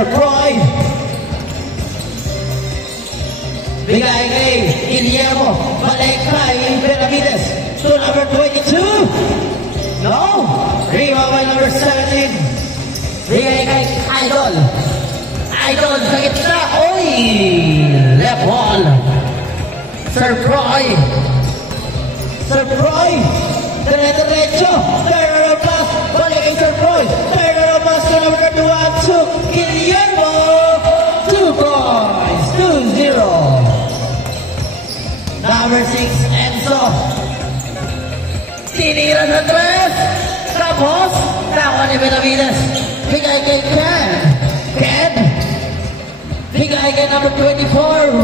Sir Troy. Bigay kay Guillermo. Balik kay Benavides. To number 22. No. Rebound by number 17. Bigay kay Idol. Idol sa gitna. Oy! Left wall. Sir Troy. Sir Troy. Diretso. Turner of pass. Balik kay Sir Troy. Turner of pass to number 31 to Guillermo. 2 points. 2-0. Number 6, Enzo. Tinira sa tres. Tapos, nakuha ni Benavides. Bigay kay Ken. Ken. Bigay kay number 24.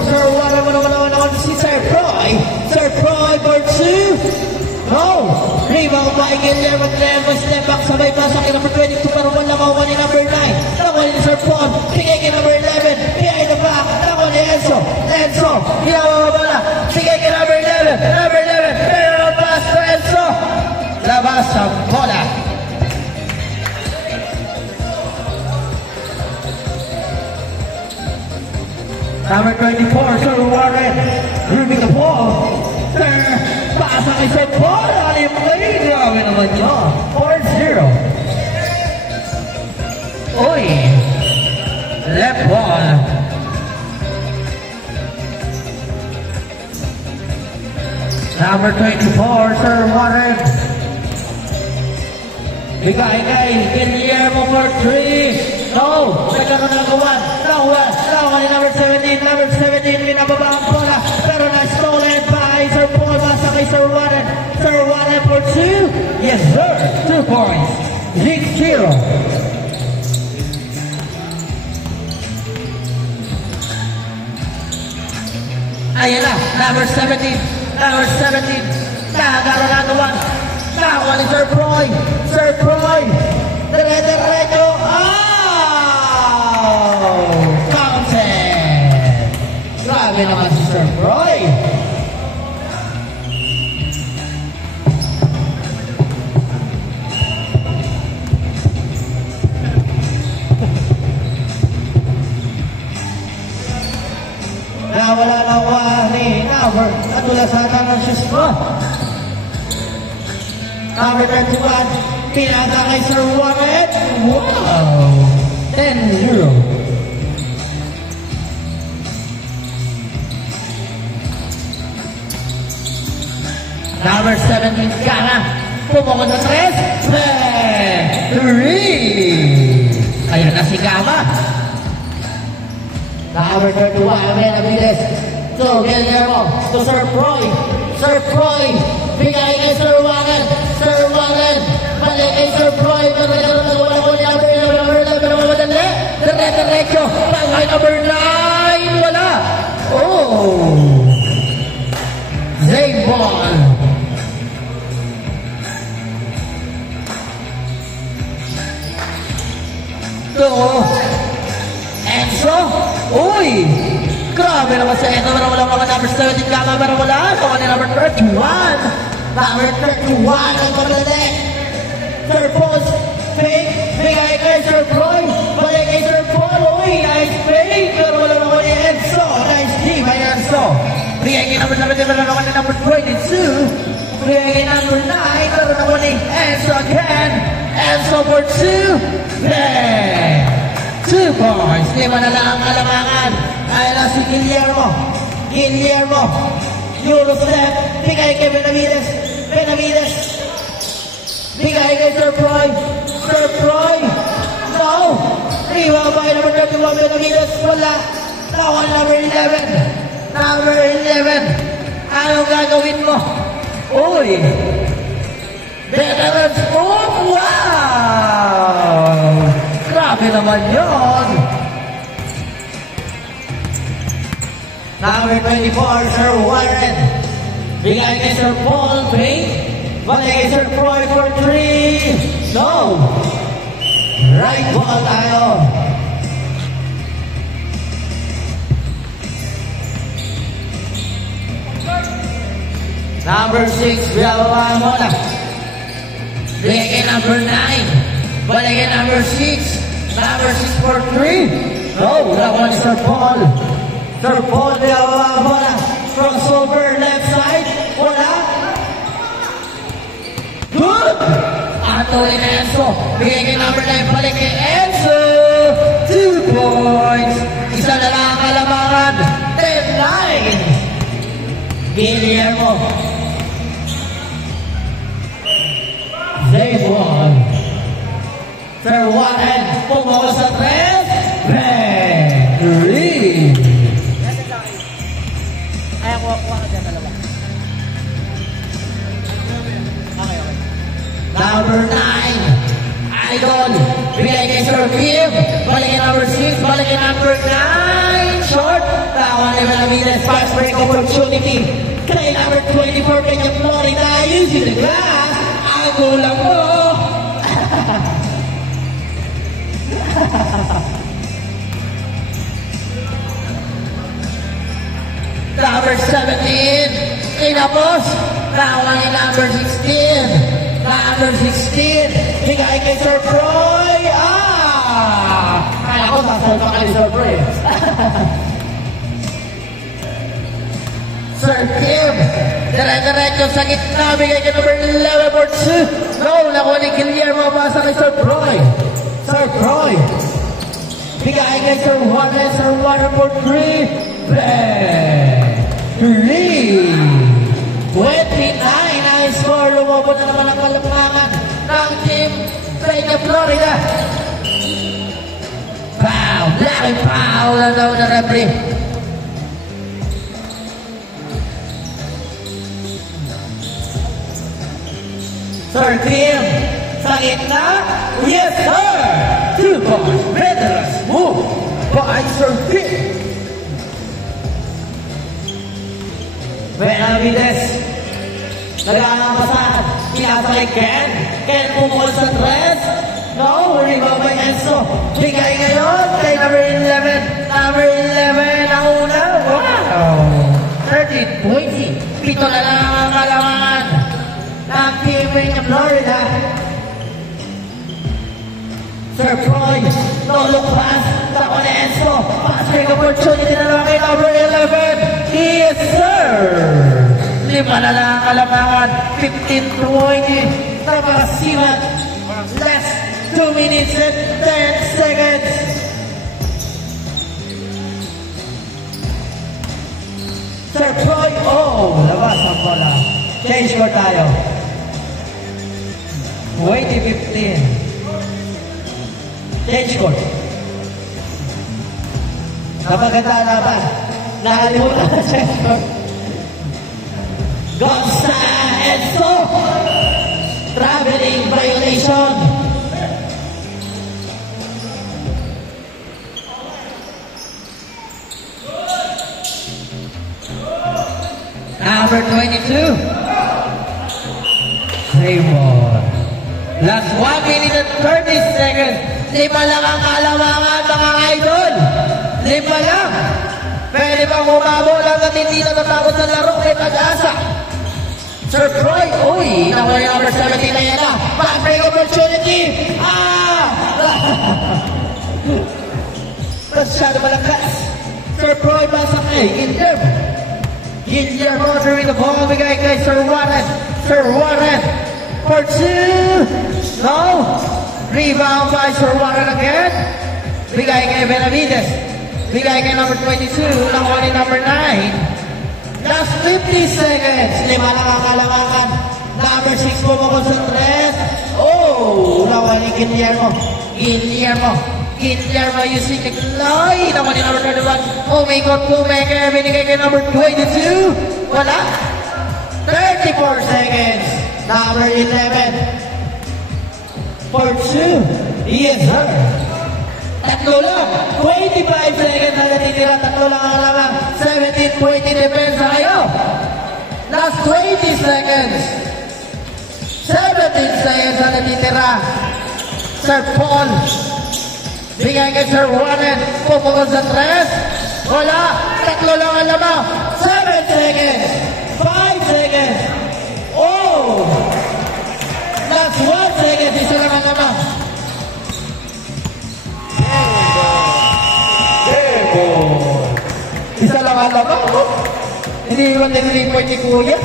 Sir, wala si Sir Troy. Sir Troy for 2. No. Rebound by Guillermo. Step back. Sabay pasok kay number 22. Pero wala makuha ni number 9. Nakuha ni Sir Paul. Bigay kay number 11. Bigay the back. Nakuha ni Enzo. Enzo. Hinawawala. Bigay kay number 11. Number 11. Pero pass to Enzo. Labas ang bola. Number 24, Sir Warren. Grooving the ball. Pasa kay Sir Paul. Alim play. Grabe naman yun. 4-0. Uy. Left ball. Number 24, Sir Warren. Bigay kay Guillermo for 3. No. Nagkaroon ng gawan. Nakuha ni number 17. Number 17, binababa ang bola. Pero na-stolen by Sir Paul. Basa kay Sir Warren. Sir Warren for 2. Yes, sir. 2 points. 6-0. Ayan na. Number 17. Number 17. Nagkaroon ng gawan. Nakuha ni Sir Troy. Sir Troy. Diretso. Fountain. Grabe naman si Sir Troy. Nawala na ni number. Natulasan na ng shoes mo. Number 31, pinasa kay Sir Warren. Wow! 10-0. Number 17, Gana. Pumukod sa 3. 3. Ayun na si Gama. Number 31, Benavides. To Guillermo. To Sir Troy. Sir Troy. Bigay kay Sir Warren. Sir Warren. Balik kay Sir Troy. Pero wala ko niya. Number 11. Pero madali. Diretso. Pangay number 9. Wala. Oh. Zay ball. To Enzo. Uy. Grabe naman sa Enzo. Pero wala mga number 17. Kama pero wala. Kama ni number 31. Number 31 ang paglalek. Sir Paul, fake. Bigay kay Sir Troy. Balik kay Sir Paul. Uy, nice fake. Pero wala naman ni Enzo. Nice team by Enzo. Bigay kay number 17. Pero naman ni number 22. Bigay kay number 9. Pero naman ni Enzo again. Enzo for 2. Bang! 2 points. Lima na lang ang kalamangan. Ay na si Guillermo. Guillermo. Euro step. Bigay kay Benavides. Benavides. Bigay kay Sir Troy. Sir Troy. No. Rebound by number 31. Benavides. Wala. Nakuha number 11. Number 11. Anong gagawin mo? Uy. Veterans. Oh, wow. Grabe naman yun. Number 24, Sir Warren. Bigay kay Sir Paul, break. Balik kay Sir Troy for 3. No. Right ball tayo. Number 6, Bialawan muna. Bigay kay number 9. Balik kay number 6. Number 6 for 3. No, that one is Sir Paul. Sir Paul, bola. Crossover left side. Bola. Good. Anthony Enzo. Bigay kay number 9. Balik kay Enzo. 2 points. Isa na lang ang kalamangan. 10-9. Guillermo. Zay 1. Sir Warren. Pumako sa 3. Bang. 3. Ay, kuha ka dyan dalawa. Okay. Number 9. Idol. Bigay kay Sir Kim. Balik kay number 6. Balik kay number 9. Short. Tawa ni Benavides. Fast break opportunity. Kay number 24. Kanya Florida. Using the glass. Ako lang mo. Number 17. Kinapos. Tawa ni number 16. Number 16. Bigay kay Sir Troy. Ako sasalpa kay Sir Troy. Sir Kim. Dire-diretso sa gitna. Bigay kay number 11 for 2. No, nakuha ni Guillermo. Pasa kay Sir Troy. Sir Troy. Bigay kay Sir Warren. Sir Warren for 3. Bang. 3. 29 ang score. Lumabot na naman ang kalamangan ng team Peña Florida. Foul. Laking foul na daw na referee. Sir Kim. Sa gitna. Yes, sir. 2 points. Veterans move by Sir Kim. Benavides. Nag-aampasan. Pinasa kay Ken. Ken pumukol sa 3. No, rebound by Enzo. Bigay ngayon kay number 11. Number 11 ang una. Wow! 13-20. Pito na lang ang kalamangan ng Team Peña Florida. Sir Troy. No look pass. Tawa ni Enzo. Pass break opportunity na lang kay number 11. Yes, sir! 5 na lang ang kalamangan. 15-20. Napakasimat. Less 2 minutes and 10 seconds. Sir Troy. Oh, labas ang bola. Change score tayo. 20-15. Change score. Napaganda ang laban. Nakalimutan na change score. Gonza Enzo. Traveling violation. Number 22. Raymond. Last 1 minute and 30 seconds. 5 lang ang kalamangan, mga idol. 5 lang. Pwede bang humabol hanggang hindi natatapos ang laro kay Pag-asa? Sir Troy. Uy, nakuha yung number 17 na yan na. Fast break opportunity. Masyado malakas. Sir Troy, basa kay Guillermo. Guillermo during the ball. Bigay kay Sir Warren. Sir Warren for 2. No. Rebound by Sir Warren again. Bigay kay Benavides. Bigay kay number 22. Nakuha ni number 9. Last 50 seconds. 5 lang ang kalamangan. Number 6 pumukol sa 3. Oh, nakuha ni Guillermo. Guillermo using the glide. Nakuha ni number 21. Oh my God, Pumeke. Binigay kay number 22. Wala. 34 seconds. Number 11. For 2. Yes, sir. Tatlo lang. 25 seconds na natitira. Tatlo lang ang alamang. 17-20 depensa kayo. Last 20 seconds. 17 seconds na natitira. Sir Paul. Bigay kay Sir Warren. Pupukol sa 3. Wala. Tatlo lang ang alamang. 7 seconds. 5 seconds. Oh! Last 1 second. Isa lang ang alamang. Isa lang ang lamang, oh. Hindi iwan din 3 point ni Kuya.